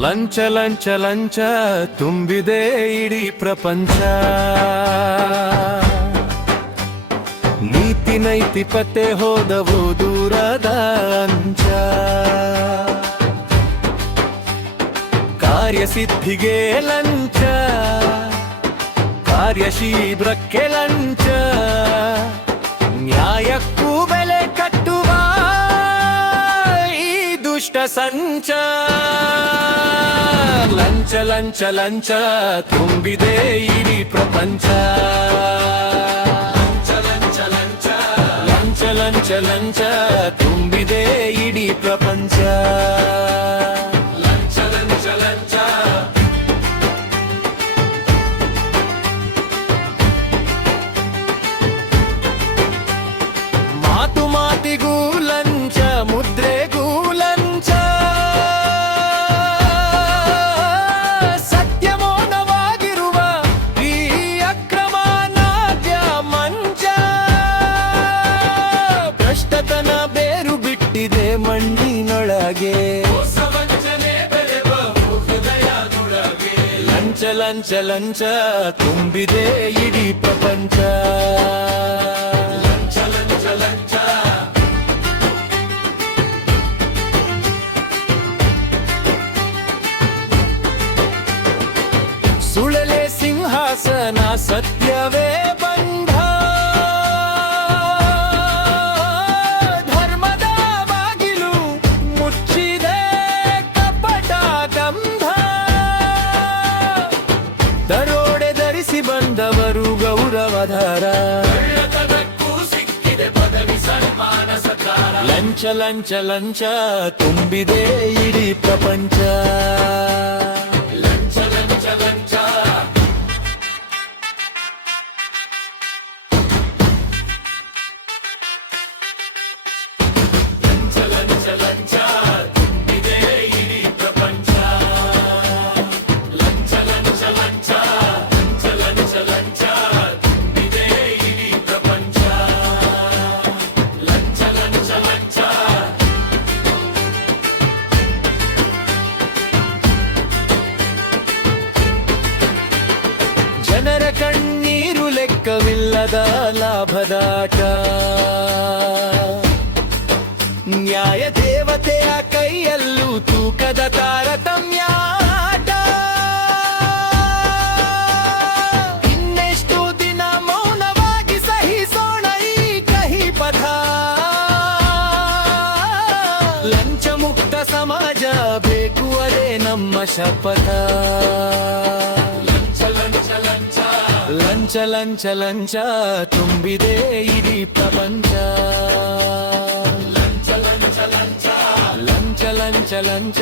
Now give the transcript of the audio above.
ಲಂಚ ಲಂಚ ಲಂಚ ತುಂಬಿದೆ ಇಡೀ ಪ್ರಪಂಚ ನೀತಿ ನೈತಿಕತೆ ಹೋದವು ದೂರದ ಅಂಚ ಕಾರ್ಯಸಿದ್ಧಿಗೆ ಲಂಚ ಕಾರ್ಯಶೀಘ್ರಕ್ಕೆ ಲಂಚ ನ್ಯಾಯಕ್ಕೂ ಬೆಲೆ ಕಟ್ಟುವ ಈ ದುಷ್ಟ ಸಂಚ ಲಂಚ ಲಂಚ ಲಂಚ ತುಂಬಿದೆ ಇಡೀ ಪ್ರಪಂಚ ಲಂಚ ಲಂಚ ಲಂಚ ತುಂಬಿದೆ ಇಡೀ ಪ್ರಪಂಚ ಲಂಚ ಲಂಚ ಲಂಚ ತುಂಬಿದೆ ಇಡೀ ಪ್ರಪಂಚ ಲಂಚ ಗೌರವಧರ ಲಂಚ ಲಂಚ ಲಂಚ ತುಂಬಿದೆ ಇಡೀ ಪ್ರಪಂಚ ಲಂಚ ಲಂಚ ಲಂಚ ಲಂಚ ಲಂಚ ಲಂಚ ಲೆಕ್ಕವಿಲ್ಲದ ಲಾಭದಾಟ ನ್ಯಾಯ ದೇವತೆಯ ಕೈಯಲ್ಲೂ ತೂಕದ ತಾರತಮ್ಯ. ಇನ್ನೆಷ್ಟು ದಿನ ಮೌನವಾಗಿ ಸಹಿಸೋಣ ಈ ಕಹಿ ಪಥ. ಲಂಚ ಸಮಾಜ ಬೇಕು ಅದೇ ನಮ್ಮ ಶಪಥ. ಲಂಚ ಲಂಚ ಲಂಚ ತುಂಬಿದೆ ಇಡೀ ಪ್ರಪಂಚ ಲಂಚ ಲಂಚ ಲಂಚ ಲಂಚ ಲಂಚ ಲಂಚ ತುಂಬಿದೆ ಇಡೀ ಪ್ರಪಂಚ ಲಂಚ ಲಂಚ ಲಂಚ